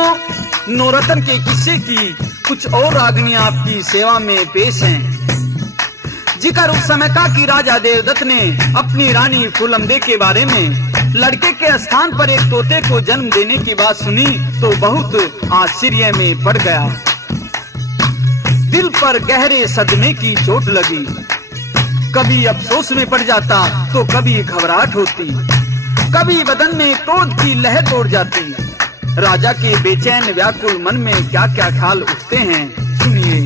सुनियो नौरतन के किस्से की कुछ और रागनियां आपकी सेवा में पेश हैं। जिक्र उस समय का कि राजा देवदत्त ने अपनी रानी फूलमदे के बारे में लड़के के स्थान पर एक तोते को जन्म देने की बात सुनी तो बहुत आश्चर्य में पड़ गया। दिल पर गहरे सदमे की चोट लगी, कभी अफसोस में पड़ जाता तो कभी घबराहट होती, कभी बदन में क्रोध की लहर दौड़ जाती। राजा के बेचैन व्याकुल मन में क्या क्या ख्याल उठते हैं, सुनिए।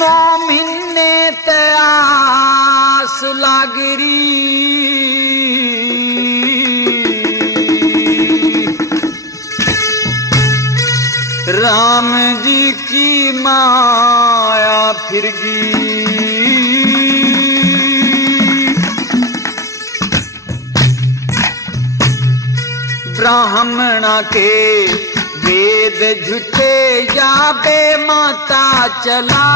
नौ महीने त्यास लागरी, राम जी की माया फिरगी। ब्राह्मणा के वेद झूठे या बे माता चला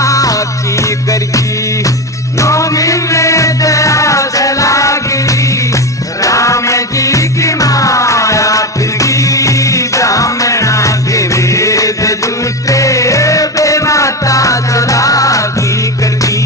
की करगी। नौमी में दया चलागी, राम जी की माया फिरगी। ब्राह्मणा के वेद झूठे बे माता चला की करगी।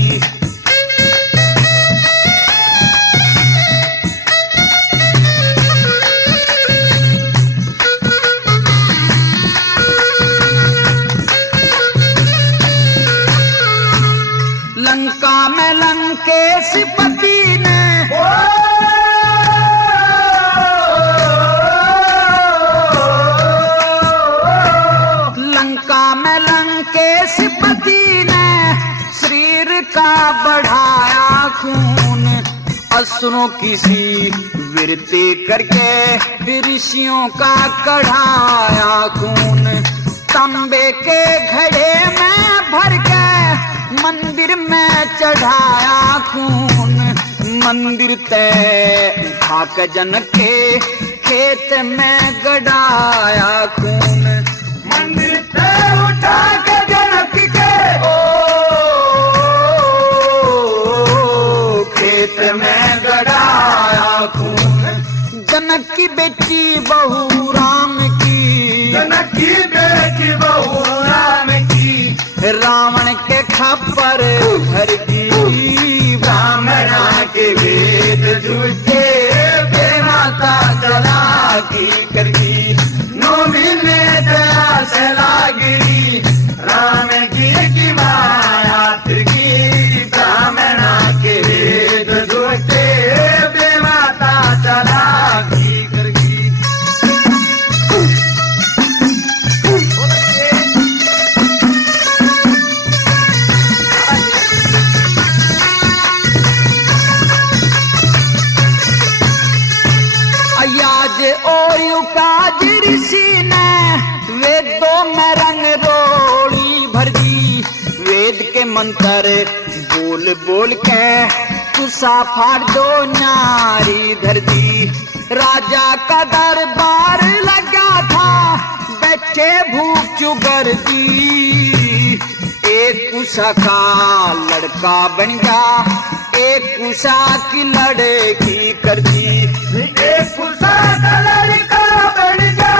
लंका में लंकेश पति ने लंका में लंकेश पति ने शरीर का बढ़ाया खून। असुरों की सी विरती करके ऋषियों का कढ़ाया खून। तांबे के घड़े में भर के मंदिर में चढ़ाया खून। मंदिर तय उठा के जनक के खेत में गड़ाया खून। मंदिर तय उठा के जनक के खेत में गड़ाया खून। जनक की बेटी बहू राम की, जनक की बेटी बहू राम की। रावण के खप्पर भर की। ब्राह्मणा के वेद झूठे बे माता चला की करगी। नौमी में दया चलागी, राम जी की माया फिरगी। ब्राह्मणा के वेद झूठे बे माता चला की करगी। और युकाज ऋषि ने वेदों में रंग रोड़ी भर दी। वेद के मंत्र बोल बोल के तुसा फाड़ दो नारी धर दी। राजा का दरबार लगा था, बैठे भूख चुगर दी। एक कुशा का लड़का बन गया, एक कुशा की लड़की कर दी। एक कुशा का लड़का बन गया,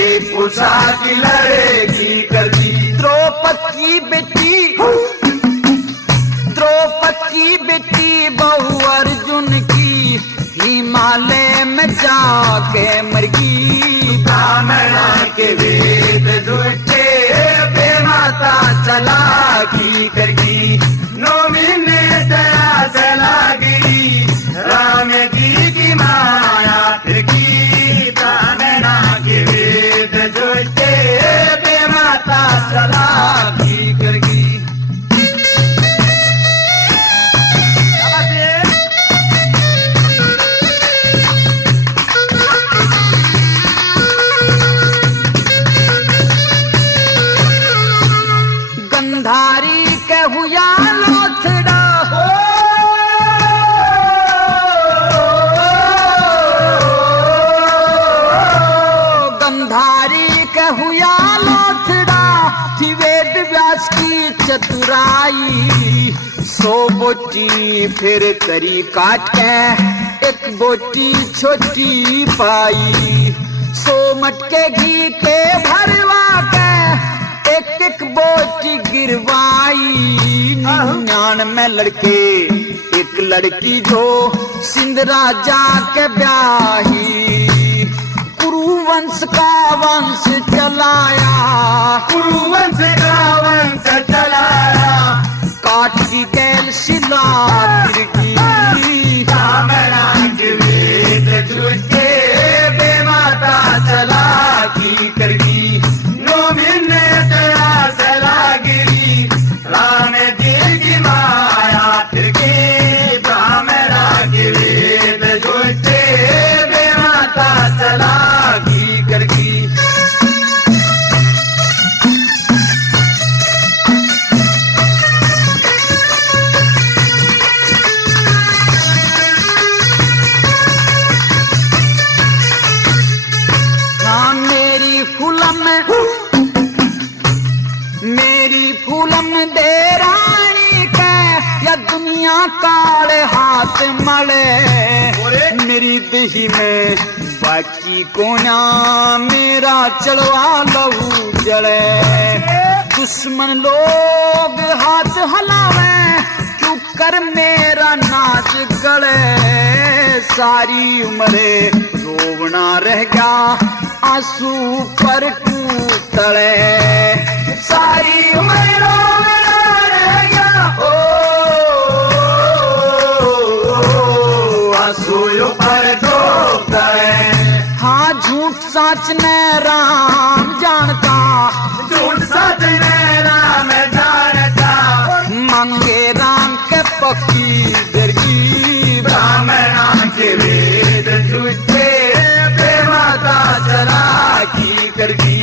एक कुशा की लड़की कर दी। द्रौपदी बेटी बहू अर्जुन की हिमालय में जाके मरगी। ब्राह्मणा के वेद झूठे बे माता चला की करगी। नौमी में दया चलागी, राम जी की माया फिरगी। ब्राह्मणा के वेद झूठे बे माता चला की करगी। गंधारी कहू चतुराई। 100 बोटी फिर तरी काट के एक बोटी छोटी पाई। 100 मटके घी के भरवा के एक एक बोटी गिरवाई। 99 लड़के एक लड़की जो सिंध राजा के ब्याही। कुरुवंश का वंश चलाया, कुरुवंश का वंश चलाया। काट की गैल शिला तिरगी। राम के वेद झूठे बेमाता चला की करगी। 9 महीने तेरा सला गिरी। राम जी की माया तिरगी। राम के वेद झूठे बेमाता चला की करगी। मेरी फूलम दे रानी के या दुनिया काले हाथ मले। मेरी दही में बाकी कोना मेरा चलवा लहू जले। दुश्मन लोग हाथ हलावे क्यों कर मेरा नाच गले। सारी उम्र रोवना रह गया आंसू पर टूटले। सारी उम्र रोवना रह गया आंसू पर टूटले। हाँ झूठ सच ने राम जानता। झूठ सच ने राम जानता। मांगे राम के पक्की दरगी। ब्राह्मण के वेद झूठे बेमाता चला की करगी।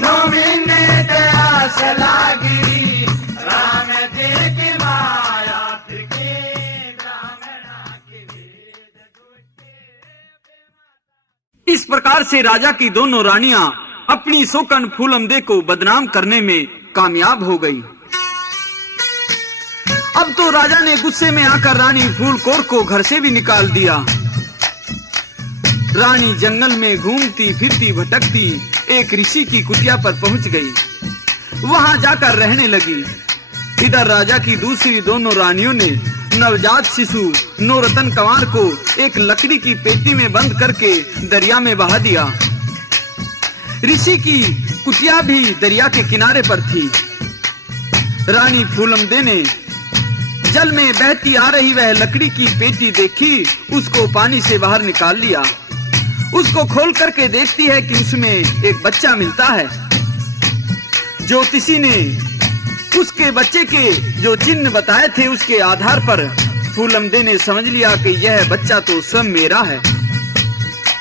9 महीने तेरा सला गिरी। राम जी की माया तिरगी। ब्राह्मण के वेद झूठे। इस प्रकार से राजा की दोनों रानियां अपनी शोकन फूलमदे को बदनाम करने में कामयाब हो गई। अब तो राजा ने गुस्से में आकर रानी फूलकोर को घर से भी निकाल दिया। रानी जंगल में घूमती फिरती भटकती एक ऋषि की कुटिया पर पहुंच गई। वहां जाकर रहने लगी। इधर राजा की दूसरी दोनों रानियों ने नवजात शिशु नौरतन कंवर को एक लकड़ी की पेटी में बंद करके दरिया में बहा दिया। ऋषि की कुटिया भी दरिया के किनारे पर थी। रानी फूलमदे ने जल में बहती आ रही वह लकड़ी की पेटी देखी, उसको पानी से बाहर निकाल लिया। उसको खोल करके देखती है कि उसमें एक बच्चा मिलता है। ज्योतिषी ने उसके बच्चे के जो चिन्ह बताए थे उसके आधार पर फूलमदे ने समझ लिया कि यह बच्चा तो स्वयं मेरा है।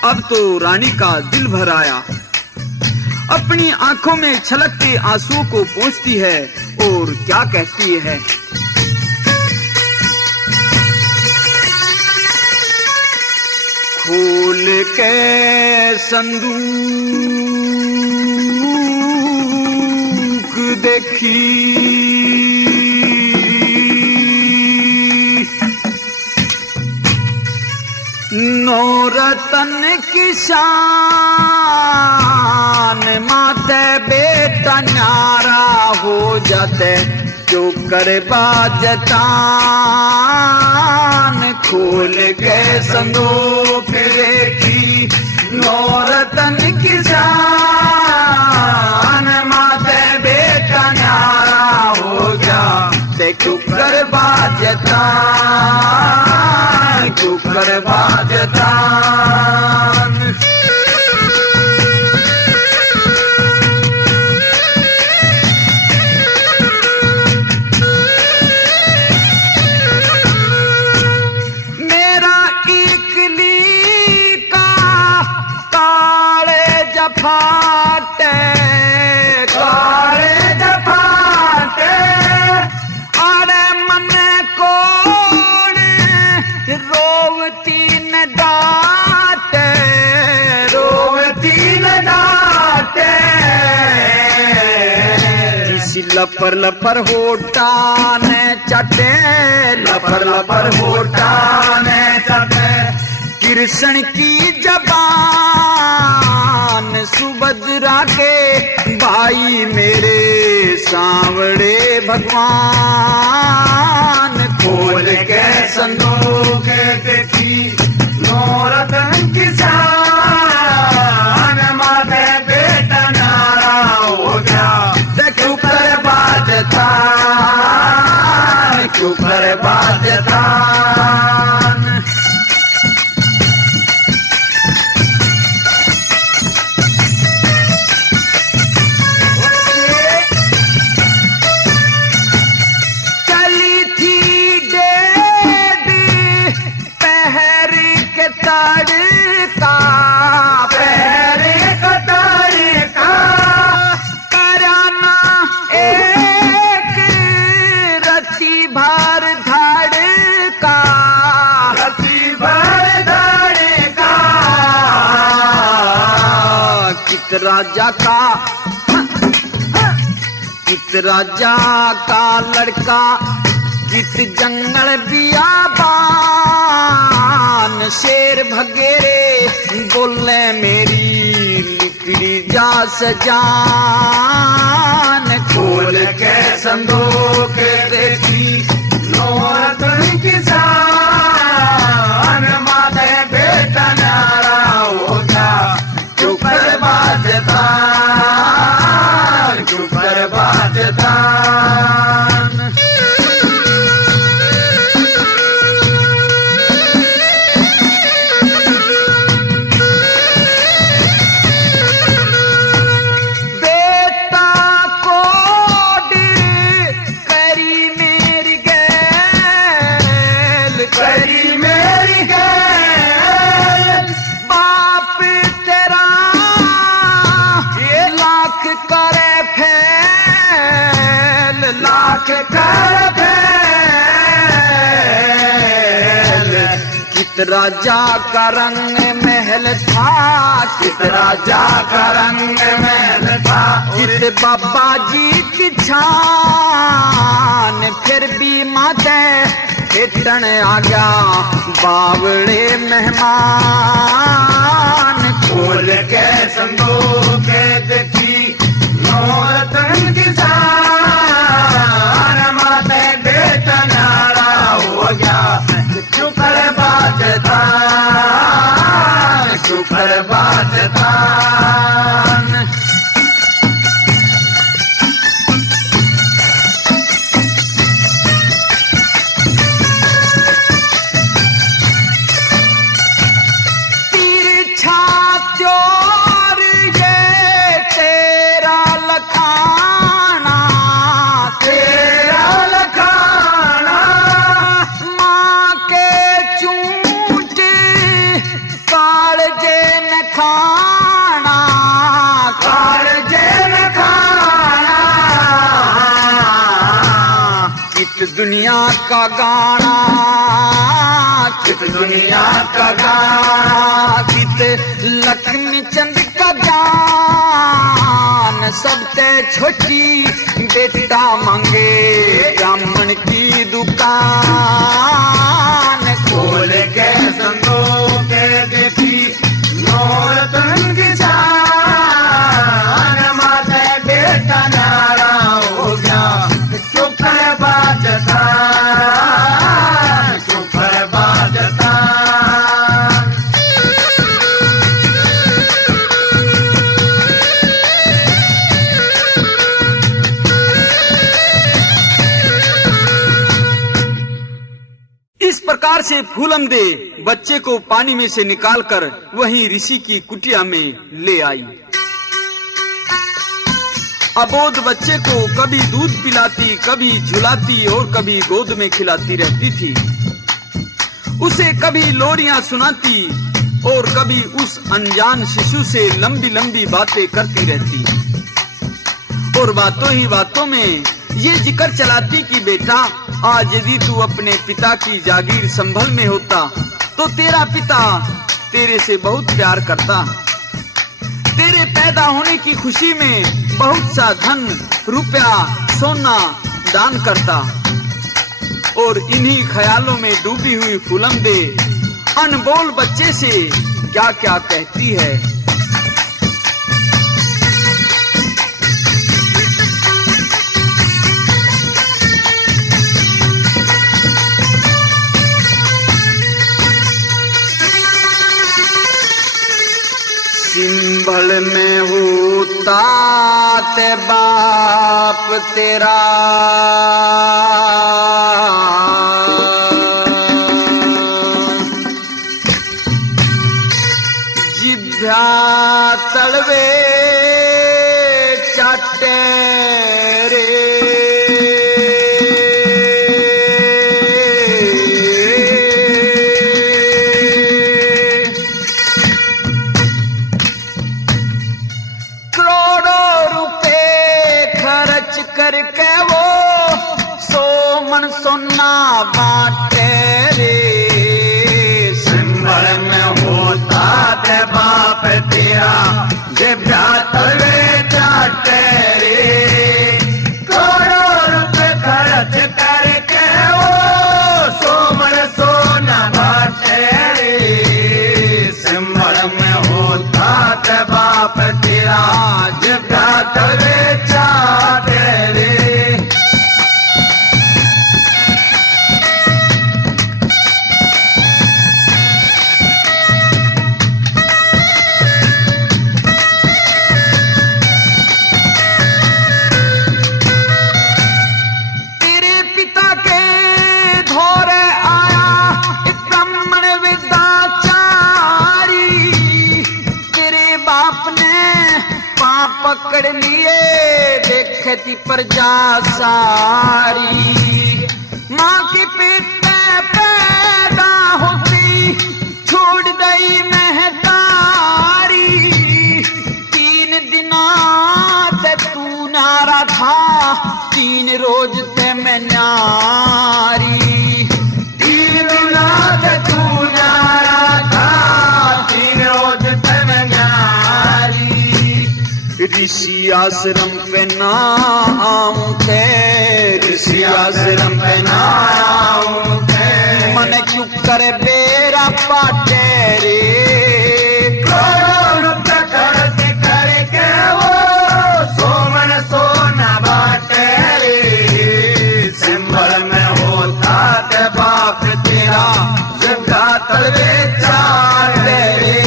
अब तो रानी का दिल भर आया। अपनी आंखों में छलकते आंसुओं को पोंछती है और क्या कहती है। खोल के संदूक देखी, नौरतन की शान माथे बेटा न्यारा हो जाते जो करे बाजतान। खोल के संदूक देखी, नौरतन की शान माथे बेटा न्यारा हो जाते क्यों कर बाजतान, क्यों कर बाजतान। फाटे काले जफाटे, अरे मन कोण रोवती न डाटे। लपर लपर होटा ने चटे, लपर लपर होटा ने चटे, कृष्ण की जबान सुभद्रा के भाई मेरे सांवड़े भगवान। खोल के संदूक देखी नौरतन की शान, माथे बेटा नारा हो गया क्यों कर बाजता, क्यों कर बाजता। राजा का कित राजा का लड़का, कित जंगल बियाबान, शेर भगेरे बोले मेरी निकली जा सजान। खोल के संदूक देखी नौरतन की शान, माथे बेटा नारा हो गया क्यों कर बाजता, क्यों कर बाजता। कित राजा का रंग महल था, कित राजा का रंग महल था, कित बाबा जी की छान, फिर भी माते खेटन आ गया बावड़े मेहमान। खोल के संदूक देखी नौरतन की शान, माथे बेटा नारा हो गया क्यों कर बाजता, क्यों कर बाजता। दुनिया का गाना, कित दुनिया का गाना, कित लक्ष्मी चंद का जान, सबसे छोटी बेटा मांगे ब्राह्मण की दुकान। खोल के संदूक देखी नौरतन की शान, माथे बेटा नारा हो गया क्यों कर बाजता, क्यों कर बाजता। इस प्रकार से फूलम दे बच्चे को पानी में से निकालकर वहीं ऋषि की कुटिया में ले आई। अबोध बच्चे को कभी दूध पिलाती, कभी झुलाती और कभी गोद में खिलाती रहती थी। उसे कभी लोरियां सुनाती और कभी उस अनजान शिशु से लंबी लंबी बातें करती रहती। और बातों ही बातों में ये जिक्र चलाती कि बेटा, आज यदि तू अपने पिता की जागीर संभल में होता तो तेरा पिता तेरे से बहुत प्यार करता। तेरे पैदा होने की खुशी में बहुत सा धन रुपया सोना दान करता। और इन्हीं ख्यालों में डूबी हुई फूलमदे अनमोल बच्चे से क्या क्या कहती है। सिंभल में होता ते बाप तेरा, जिभ्या तलवे चाटे रे। करके वो सोमन सोना बाटे रे। सिंभल में होता ते बाप तेरा, जिभ्या तलवे चाटे रे। करोड़ों रुपए खर्च करके वो सोमन सोना बाटे रे। सिंभल में होता ते बाप तेरा, जिभ्या तलवे चाटे रे। पकड़ लिए देखती प्रजा सारी, माँ के पेट में पैदा होती छोड़ गई महतारी। 3 दिना ते तू नारा था, 3 रोज ते मैं न्यारी। 3 दिना ते तू नारा था, 3 रोज ते मैं न्यारी। ऋषि आश्रम पे ना आऊं थे, ऋषि आश्रम पे ना आऊं थे। मन क्यों करे बेरा पाटे रे। करोड़ रुपए खर्च करके वो सोमन सोना बाटे रे। सिंभल में होता ते बाप तेरा, जिभ्या तलवे चाटे रे।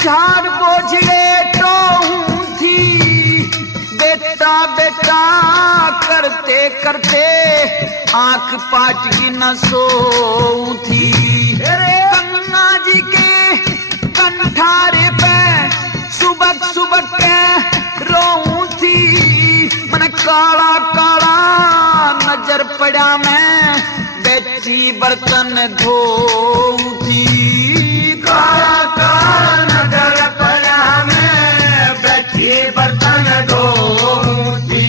झाड़ बोझले तो हूँ थी, बेटा बेटा करते करते आंख पाट की न सो थी। गंगा जी के कंठारे पे सुबह सुबह के रो थी। मन काला काला नजर पड़ा मैं बैठी बर्तन धो थी। काला काला नजर पड़ा मैं बैठी बर्तन धोती।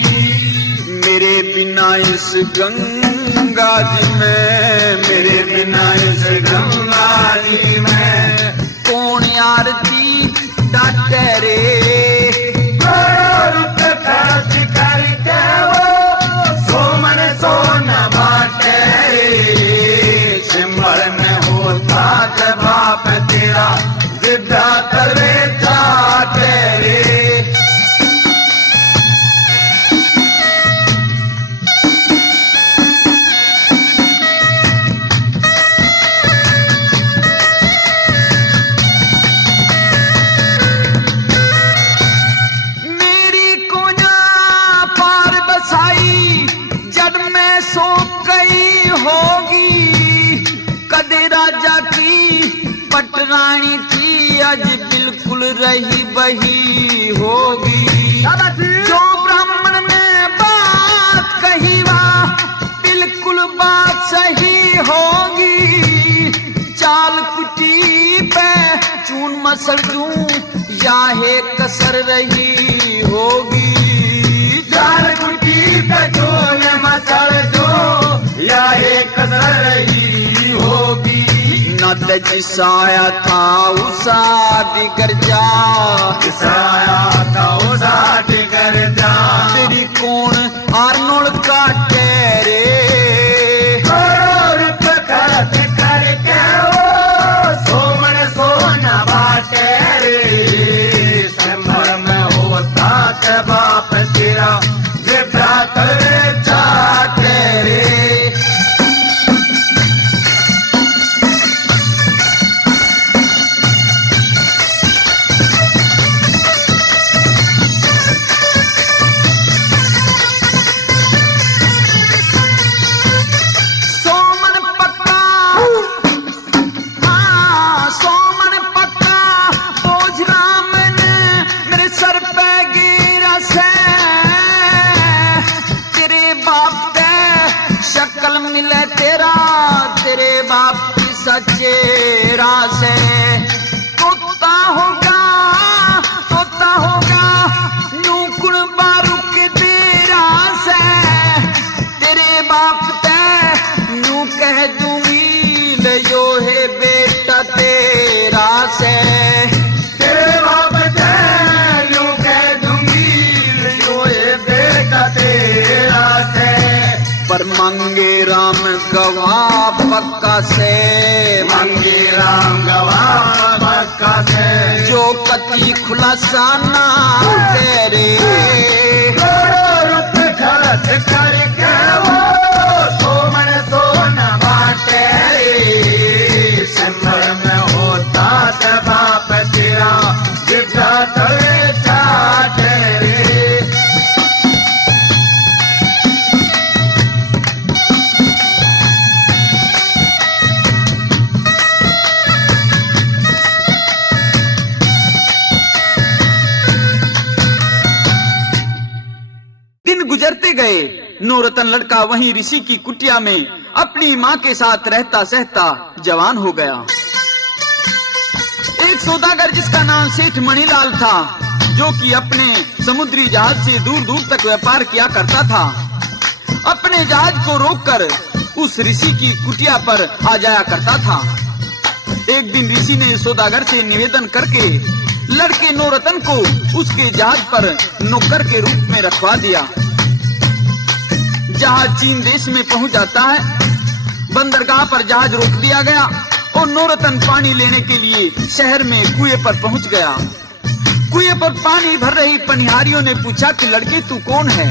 मेरे बिना इस गंगा जी में, मेरे बिना इस गंगा जी में कौन आरती डाटे रे। करोड़ रुपए खर्च करके वो सोमन सोना बाटे रे। सिंभल में होता ते बाप तेरा, जिभ्या तलवे चाटे रे। मेरी कोना पार बसाई जब मैं सो गई होगी। कदे राजा की पटरानी थी, आज बिल्कुल रही बही होगी। जो ब्राह्मण ने बात कही वह बिल्कुल होगी, चाल कुटी पे चून मसल दूं, याहे कसर रही होगी। चाल कुटी पे चून मसल दूं, याहे कसर रही होगी। न जिसाया था उसा बिगड़ जा, जिसाया था उसा बिगड़ जा। तेरी कौन आर्नोल्ड का टेरे, करोड़ रुपये खर्च करके वो सोमन सोना बाटे रे। सिमर में होता के बाप तेरा, जिब्रा करे चाटे रे। मिले तेरा तेरे बाप की सचेरा से, तोता होगा नूकुण बारूक तेरा से। तेरे बाप ते नू कह दूंगी, ले जो है बेटा तेरा से। तेरे बाप ते नू कह दूंगी, ले जो है बेटा तेरा से। पर मंगे राम गवाह पक्का से, मंगे राम गवाह पक्का से। जो कति खुलासा ना तेरे, करोड़ रुपये खर्च करके वो सोमन सोना बाटे रे। सिमर में होता ते बाप तेरा, जिब्रा तले चाटे रे। गुजरते गए। नूरतन लड़का वहीं ऋषि की कुटिया में अपनी माँ के साथ रहता सहता जवान हो गया। एक सौदागर जिसका नाम सेठ मणिलाल था, जो कि अपने समुद्री जहाज से दूर दूर तक व्यापार किया करता था, अपने जहाज को रोककर उस ऋषि की कुटिया पर आ जाया करता था। एक दिन ऋषि ने सौदागर से निवेदन करके लड़के नूरतन को उसके जहाज पर नौकर के रूप में रखवा दिया। जहाज चीन देश में पहुंच जाता है। बंदरगाह पर जहाज रोक दिया गया और नूरतन पानी लेने के लिए शहर में कुएं पर पहुंच गया। कुएं पर पानी भर रही पनिहारियों ने पूछा कि लड़के तू कौन है,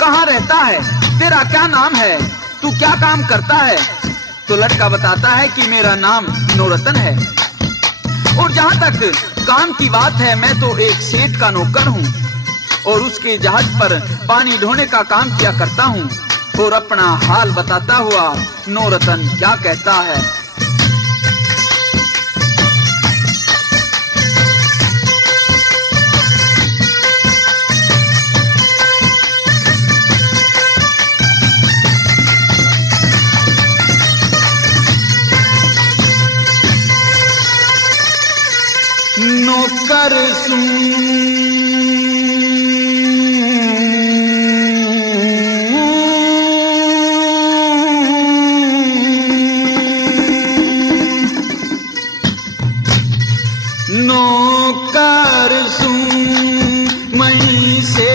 कहाँ रहता है, तेरा क्या नाम है, तू क्या काम करता है? तो लड़का बताता है कि मेरा नाम नूरतन है और जहाँ तक काम की बात है, मैं तो एक सेठ का नौकर हूँ और उसके जहाज पर पानी ढोने का काम किया करता हूँ। और अपना हाल बताता हुआ नूरतन क्या कहता है। नौकर मई से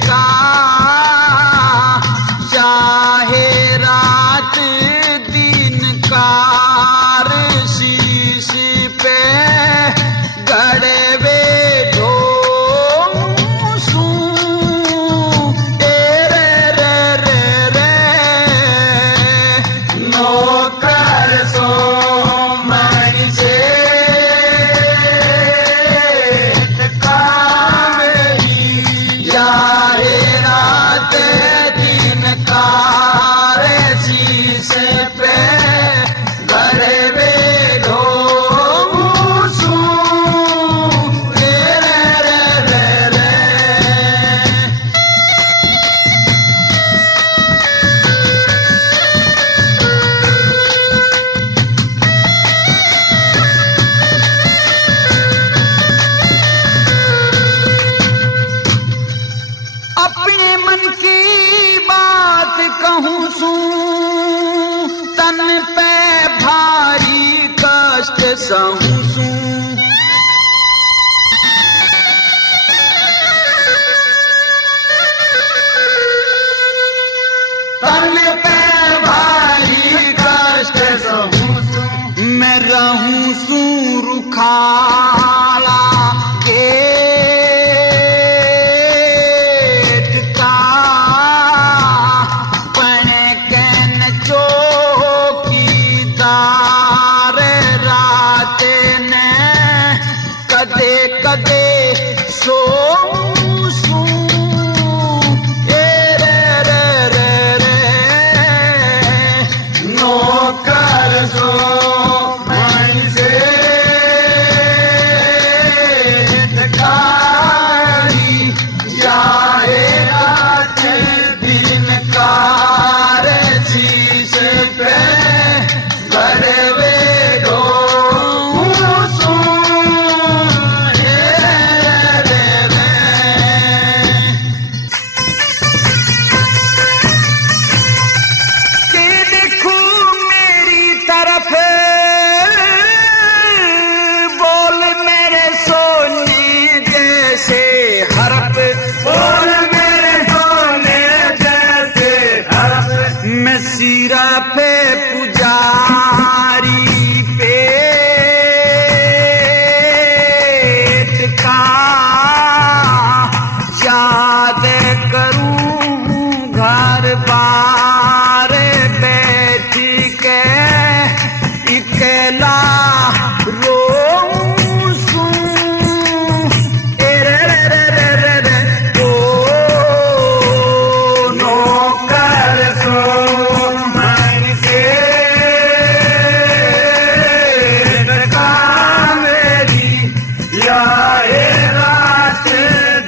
का चाहे रात दिन कार शीश कहूँ सू तन पे भारी कष्ट सहूँ सू तन पे भारी कष्ट सहूँ सू मैं रहूँ सू रुखाला गेट का पण कैन चौकीदार रात ने कदे कदे सोऊं सू ए रे रे रे रे नौकर सो मन से कारी जाए रात दिन कार शीश पे गड़वे दो सू रे रे रे के देखूं मेरी तरफ बोल मेरे सोने जैसे हरफ बोल मेरे सोने जैसे हर्ष मैं सिरा पे पुजारी पेट का याद करूं घर बार बैठ के इकला रोऊं सू ए रे रे रे रे रे रे ओ नौकर सो मन से मेरी याए रात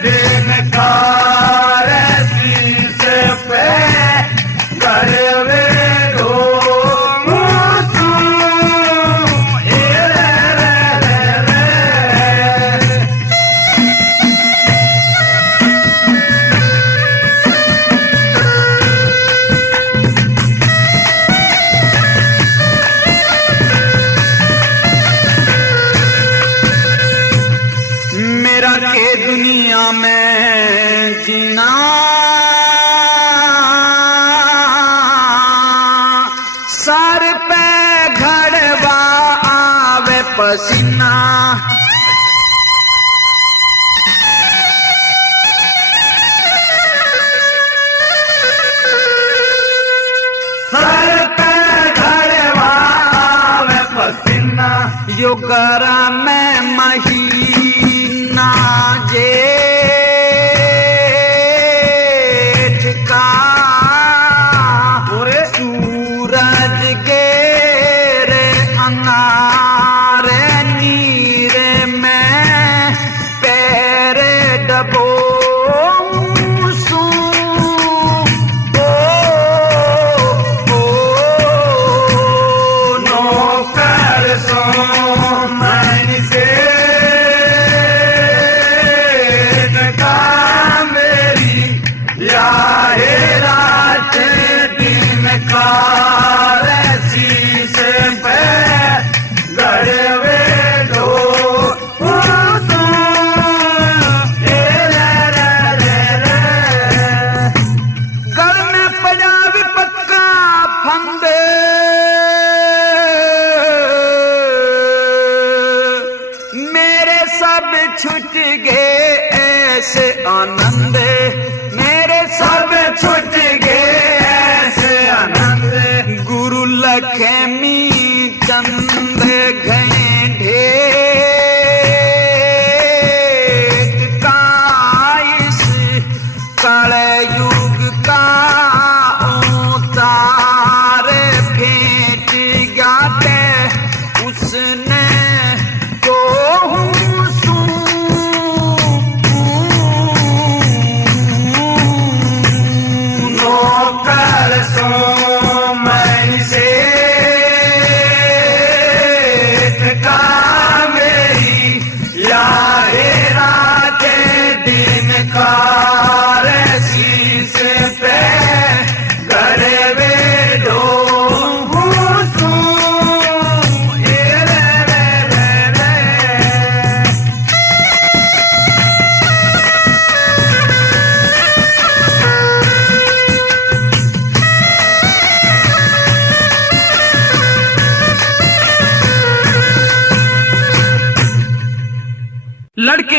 दिन कार शीश पे गड़वे दो सू ए रे रे रे रे मेरा के दुनिया में जीना सर पे घड़वा आवे पसीना सर पे घड़वा आवे पसीना यो गरम महीना जेठ का पूरे सूरज गेरे अनारे नीरे में पैर डबोऊं सू ओ नौकर सो मन से मेरी याए रात दिन कार शीश पे गड़वे दो सू ए रे रे रे रे गल में पंजाबी पक्का फंदे मेरे सब छुट गए ऐसे आनंद मेरे सब छुट गए ऐसे आनंद गुरु लक्ष्मी चंद गए ढेर का इस कले युग का उतार भेंट गाते उसने तो हूँ सू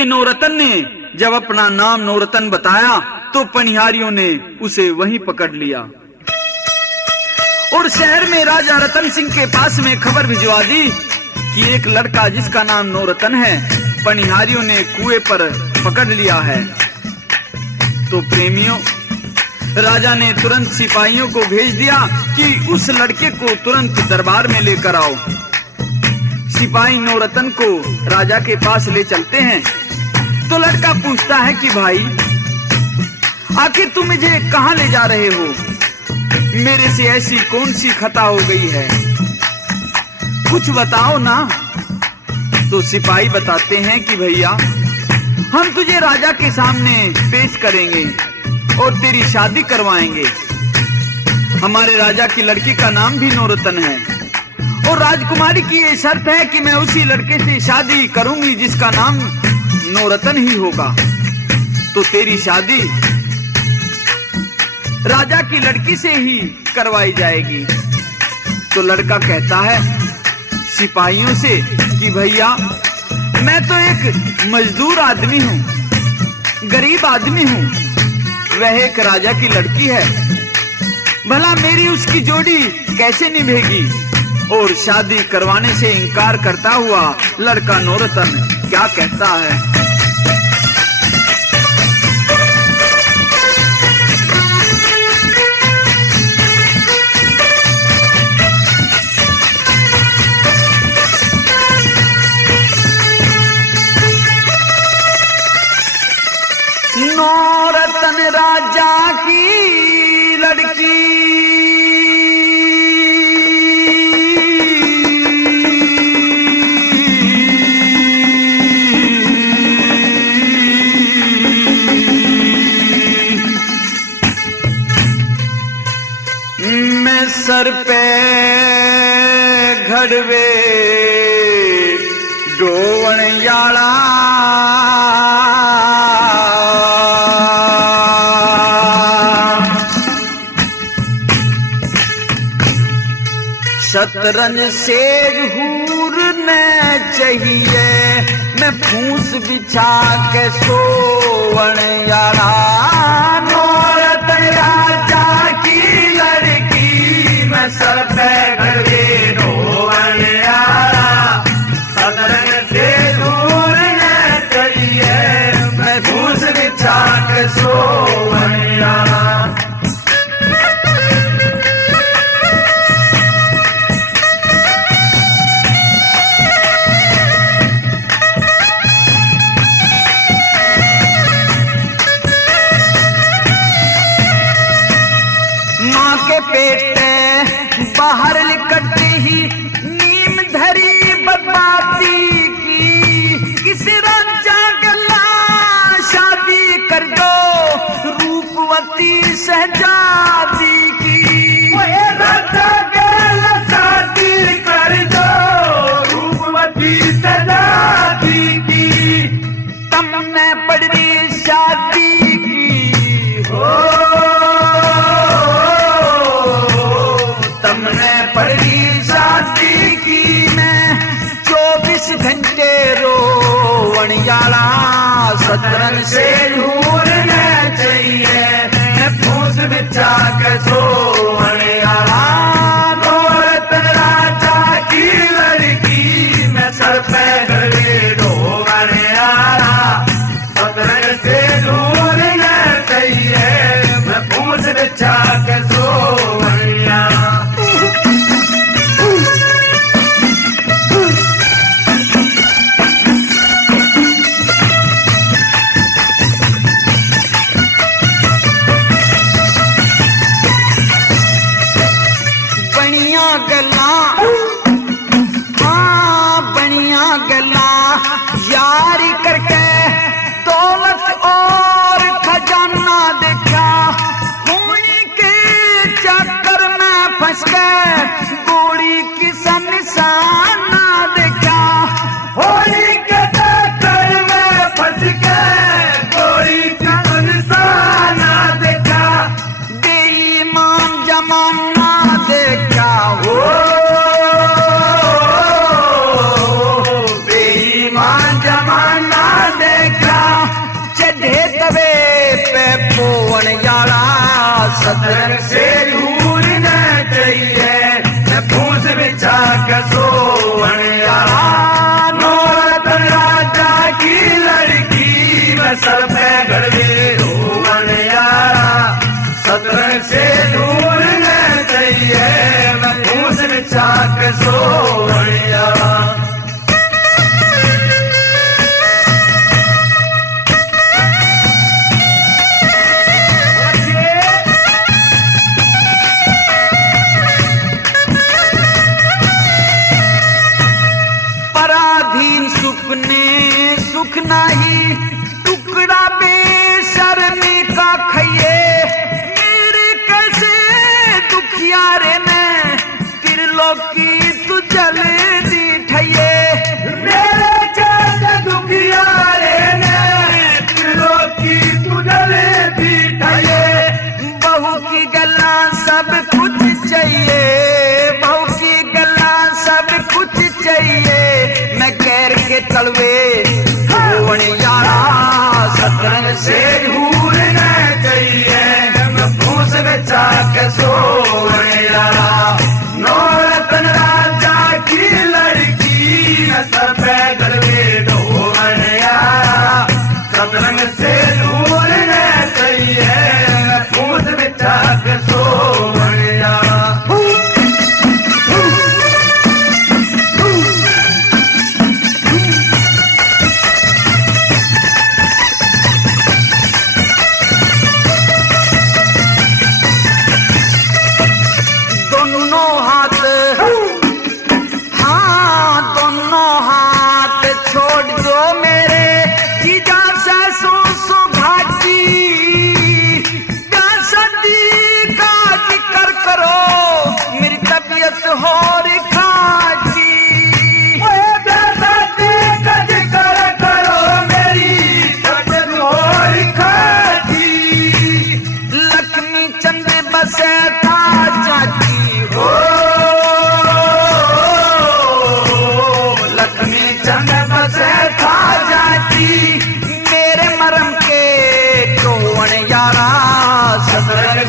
नौरतन ने जब अपना नाम नौरतन बताया तो पनिहारियों ने उसे वहीं पकड़ लिया और शहर में राजा रतन सिंह के पास में खबर भिजवा दी कि एक लड़का जिसका नाम नौरतन है पनिहारियों ने कुएं पर पकड़ लिया है। तो प्रेमियों, राजा ने तुरंत सिपाहियों को भेज दिया कि उस लड़के को तुरंत दरबार में लेकर आओ। सिपाही नौरतन को राजा के पास ले चलते हैं तो लड़का पूछता है कि भाई आखिर तुम मुझे कहां ले जा रहे हो? मेरे से ऐसी कौन सी खता हो गई है, कुछ बताओ ना। तो सिपाही बताते हैं कि भैया हम तुझे राजा के सामने पेश करेंगे और तेरी शादी करवाएंगे। हमारे राजा की लड़की का नाम भी नौरतन है और राजकुमारी की ये शर्त है कि मैं उसी लड़के से शादी करूंगी जिसका नाम नौरतन ही होगा। तो तेरी शादी राजा की लड़की से ही करवाई जाएगी। तो लड़का कहता है सिपाहियों से कि भैया मैं तो एक मजदूर आदमी हूँ, गरीब आदमी हूँ, वह एक राजा की लड़की है, भला मेरी उसकी जोड़ी कैसे निभेगी? और शादी करवाने से इनकार करता हुआ लड़का नौरतन क्या कहता है? नौरतन राजा की लड़की मैं सर पे घड़वे डोवण याला शतरंज से हूर न चाहिए, मैं फूस बिछा के सोवण यारा। नौरतन राजा की लड़की मैं सर पे घड़वे डोवण यारा। शतरंज से हूर न चाहिए, मैं फूस बिछा के सोवण यारा। पेटे बाहर निकलते ही नीम धरी बर्बादी की, किसी राजा गला शादी कर दो रूपवती शहजादी की। राजा गला शादी कर दो रूपवती शहजादी की, तुमने पड़ी शादी की हो, पड़ी शादी की। मैं 24 घंटे रोवण याला। शतरंज से दूर न चाहिए, मैं फूस बिछा के सोवण याला। नौरतन राजा की लड़की मैं सर पे घड़वे डोवण याला। शतरंज से दूर न चाहिए, मैं फूस बिछा के सोवण याला। यारी करके दौलत और खजाना देखा, होने के सतरंग से दूर न चाहिए फूस बिछा के सोवन यारा नौरतन राजा की लड़की मैं सर पे गड़वे रोवन यारा सतरंग से दूर न चाहिए मैं फूस बिछा के सोवन यारा सुख नाही टुकड़ा बेशर्मी का खइए मेरे कैसे दुखियारे में त्रिलोकी तू जल दी ठइए मेरे कैसे दुखियारे में त्रिलोकी तू जल दी ठइए बहू की गला सब कुछ चाहिए बहू की गला सब कुछ चाहिए मैं कैर के तलवे यारा सतरंग से दूर न चाहिए मैं फूस बिछा के सोवन यारा नौरतन राजा की लड़की मैं सर पे गड़वे ढोवन यारा सतरंग से दूर न चाहिए मैं फूस बिछा के सोवन यारा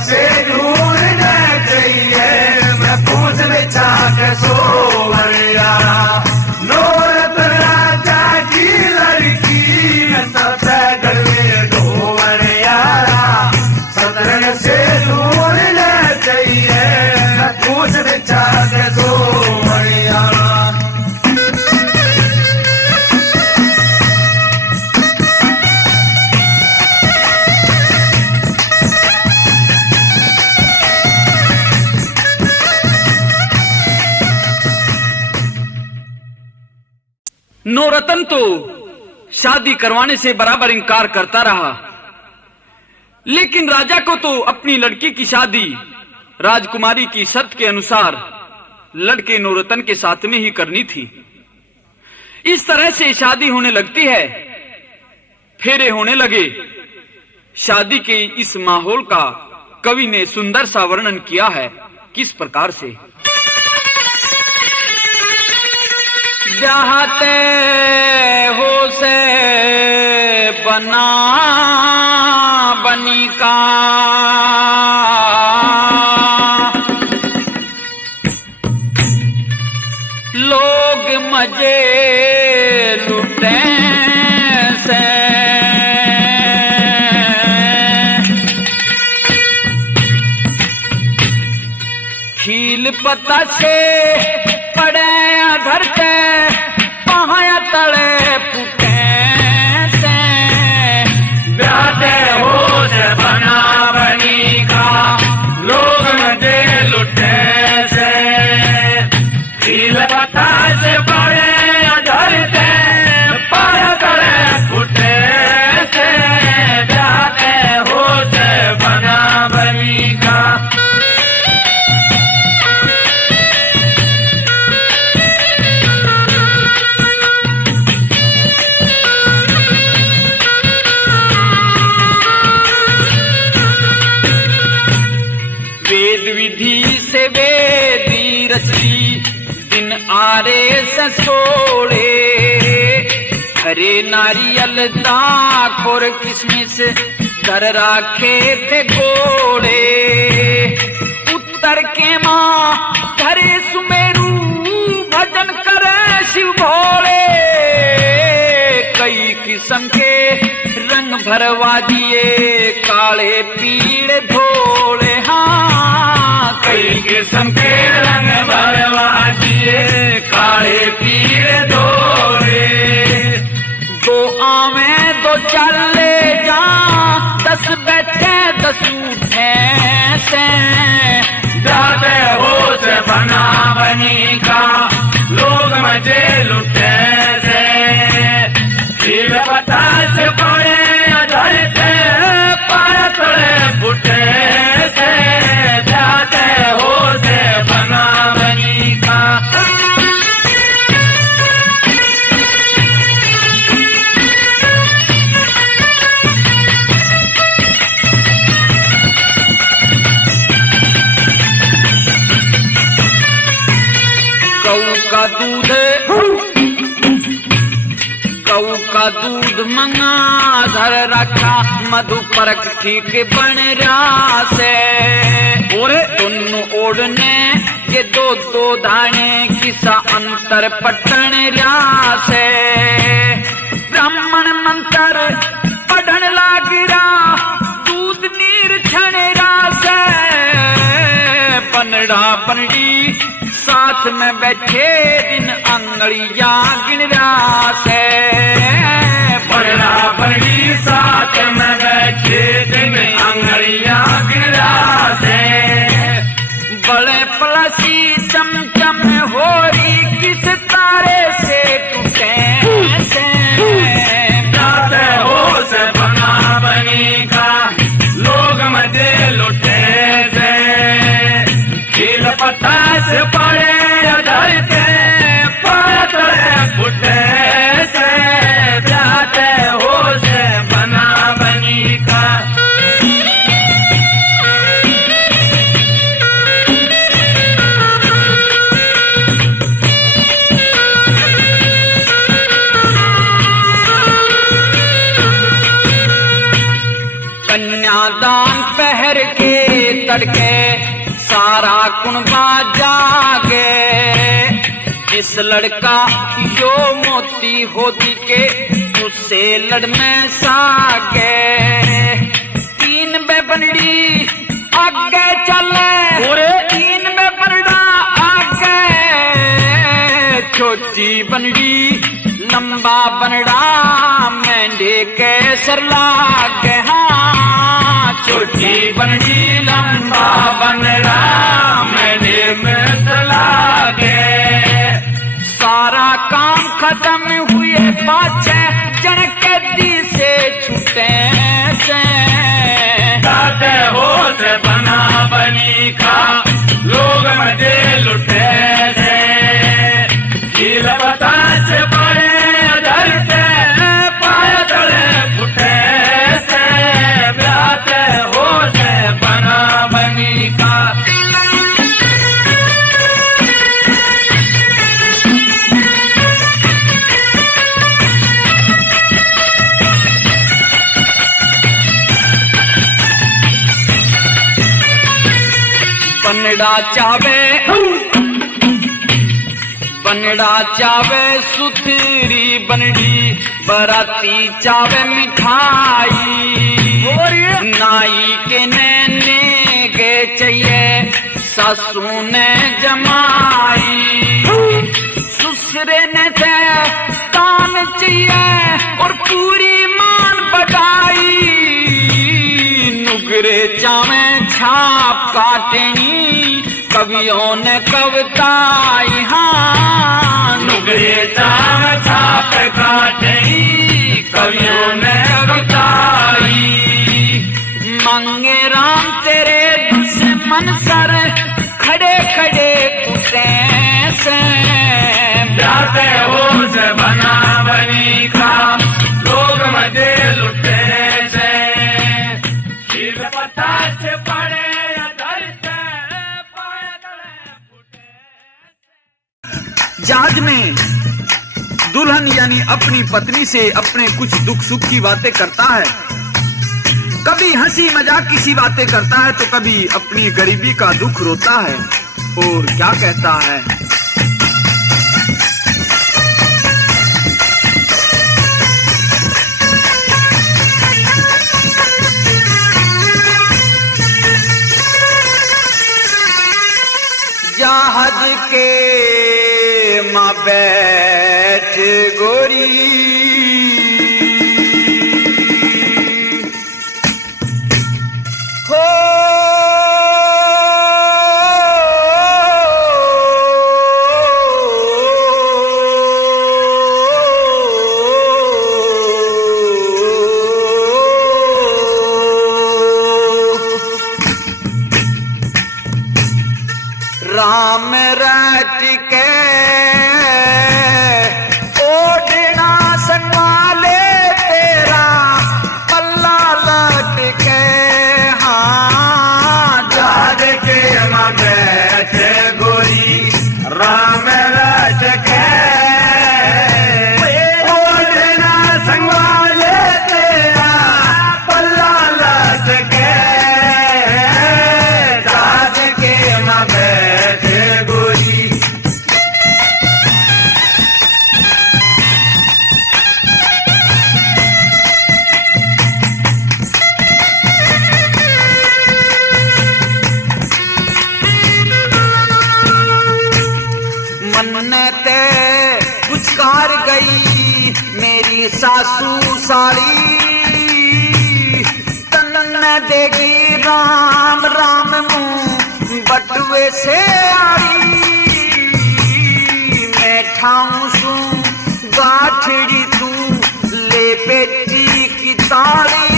से दूर न चाहिए मैं फूस बिछा के सोवन यारा नौरतन राजा की लड़की मैं सब गड़वे ढोवन यारा सतरंग से दूर न चाहिए मैं फूस बिछा के सोवन यारा नौरतन तो शादी करवाने से बराबर इनकार करता रहा लेकिन राजा को तो अपनी लड़की की शादी राजकुमारी की शर्त के अनुसार लड़के नौरतन के साथ में ही करनी थी। इस तरह से शादी होने लगती है, फेरे होने लगे। शादी के इस माहौल का कवि ने सुंदर सा वर्णन किया है किस प्रकार से। चाहते हो से बना बनी का लोग मजे लुटे से खील पता से पड़े अधर के पहाया तले पुटे से ब्याते हो से बना बनी का लोग मजे लुटे से खील पता से पड़े अधर के पहाया तले पुटे से ब्याते हो से बना बनी का विधि से वेदी रचती दिन आरे ससोड़े हरे नारियल दाख और किसमिस कर राखे थे घोड़े मंतर के माँ धरे सुमेरु भजन करे शिव भोले। कई किस्म के रंग भरवा दिए काले पीले धोले। हाँ, कई किस्म के रंग भरवा दिए काले पीले धोले। दो आवे दो चले जा 10 बैठे 10 उठे से। जाते हो से बना बनी का लोग मजे लुटे से। शिव पता से पड़े धरते पार तड़े फुटे से। जाते हो से बना बनी का। गऊ का दूध मंगा धर रखा मधु परख ठीक बन रहा से। और दोनों ओढ़ने ये 2-2 दाने किसा अंतर पटन रहा से। ब्राह्मण मंत्र पढ़न लागिरा दूध नीर छण रहा से। बनड़ा बनड़ी साथ में बैठे दिन अंगड़िया गिन रहा से। बनड़ा बनड़ी साथ में बैठे दिन अंगड़िया गिन रहा से। बड़े पलसी चमचम हो रही किस तारे से टूटे से। जाते हो से बना बनी का लोग मजे लुटे से। खिल पता से पड़े धरते पातले फुटे से। जाते हो से बना बनी का। कन्यादान पहर के तड़के सारा कुनबा जागे। इस लड़का यो मोती होती के उससे लड़ में सागे। 3 बे बनड़ी आगे चले और 3 बे बनड़ा आगे। छोटी बनड़ी लंबा बनड़ा मेंढे के सर लागे। हाँ, छोटी बनड़ी लंबा बनड़ा मेरे में लागे। सारा काम खत्म हुए पाछे जनके दी से छूटे से। जाते हो से बना बनी का लोग मजे लुटे से। खिल पता से पड़े धरते पाय तड़े फुटे से। जाते हो से बना बनी का। बनड़ा चावे सुथरी बनड़ी बराती चावे मिठाई। नाई के नैने के चाहिए सासू ने जमाई। ससुरे ने थे कान चाहिए और पूरी मान बढ़ाई। नुगरे चावे छाप काटनी कवियों ने कविताई। हाँ, नुगरे चाव छाप काटनी कवियों ने कविताई। मांगे राम तेरे दुश्मन सर खड़े खड़े कुटे से। जाते हो से बना बनी का लोग मजे लुटे से। खिल पता से पड़े धरते पाय तड़े फुटे। जहाज में दुल्हन यानी अपनी पत्नी से अपने कुछ दुख सुख की बातें करता है। कभी हंसी मजाक की सी बातें करता है तो कभी अपनी गरीबी का दुख रोता है और क्या कहता है। जहाज के माँ बैठ गोरी हो राम रट के ओढ़ना संभाले तेरा पल्ला लट के। हाँ जहाज के माँ बैठे गोरी राम रट के ओढ़ना संभाले तेरा पल्ला लट के। जहाज के माँ बैठे गोरी मन्नते पुचकार गई मेरी सासू साड़ी तन देगी राम राम मुंह बटुए से आई। मैं ठाऊं सू गाठड़ी तू ले बेटी की ताड़ी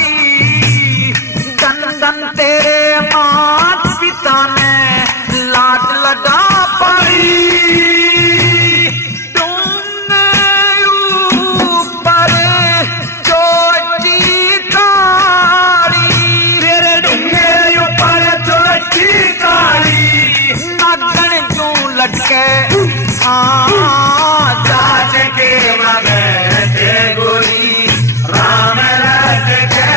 दन दन तेरे मात पिता ने लाड लडा पाई। जहाज के माँ बैठे गोरी राम रट के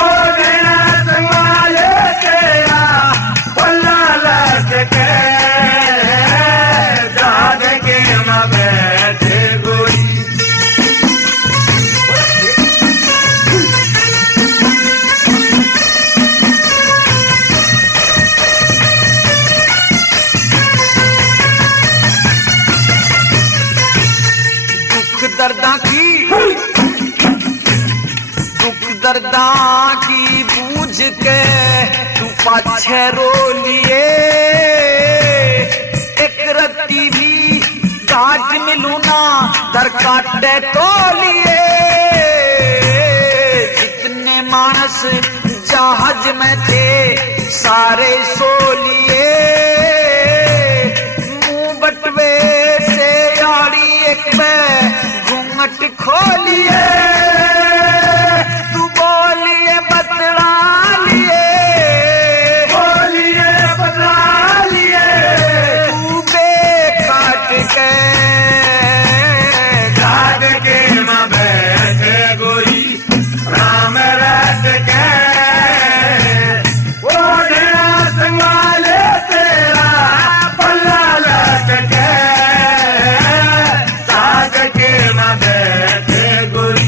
ओढ़ना संभाले तेरा पल्ला लट के। जहाज के माँ बैठे गोरी दुख दर्दा की बूझ के तू पाछे रो लिए। एक रत्ती भी काट मिलू ना दर काटे तो लिए। जितने मानस जहाज में थे सारे सो लिए। मुंह बटवे से यारी एक में घूंघट खोलिए। तू बोलिए बतला लिए बोलिए बतला लिए। तू बेकाट के जहाज के माँ बैठे गोरी राम रट के ओढ़ना संभाले तेरा पल्ला लट के। जहाज के माँ बैठे गोरी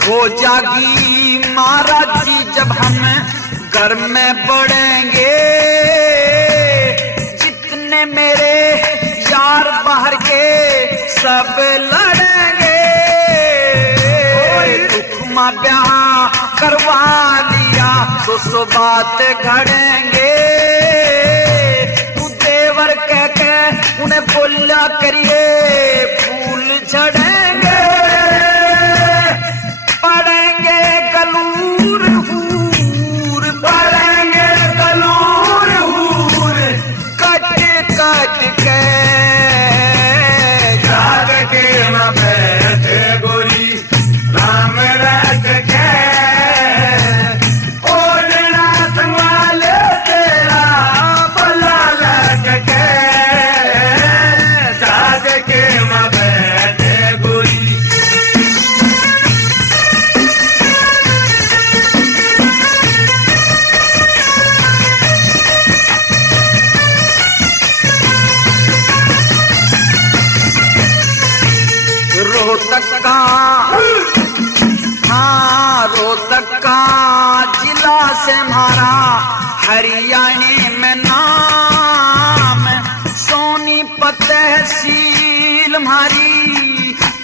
हो जागी महाराज जी जब हम घर में बढ़ेंगे। जितने मेरे यार बाहर के सब लड़ेंगे। दुख माँ ब्याह करवा लिया सो बात घड़ेंगे। तू देवर कह के उन्हें बोला करिए फूल झड़ेंगे। पड़ेंगे गलूर हूर पड़ेंगे गलूर हूर कट कट के। जहाज के माँ बैठे गोरी राम रट के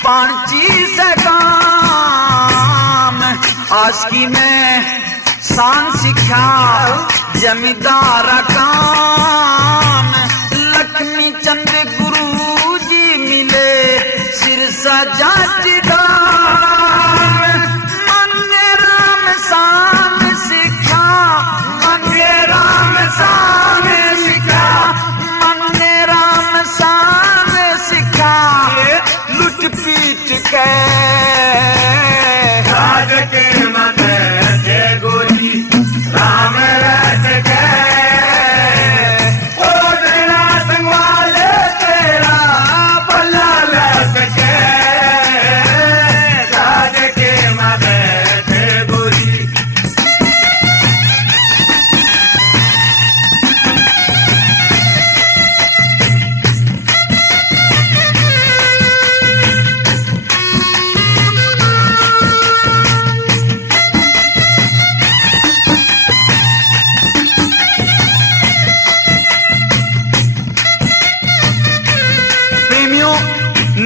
पांची से काम आस्की में शान सिखा जमींदार काम लक्ष्मी चंद गुरु जी मिले सिर सजा चिदार मंगे राम शान सिखा मंगे राम शान सिखा मंगे राम शान सिखा लुट पीट के राज के मन के गोरी राम रट के ओ तेरा संगवाले तेरा पल्ला लट के राज के मन के गोरी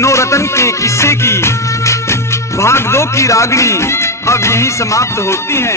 नौरतन के किस्से की भाग 2 की रागनी अब यहीं समाप्त होती है।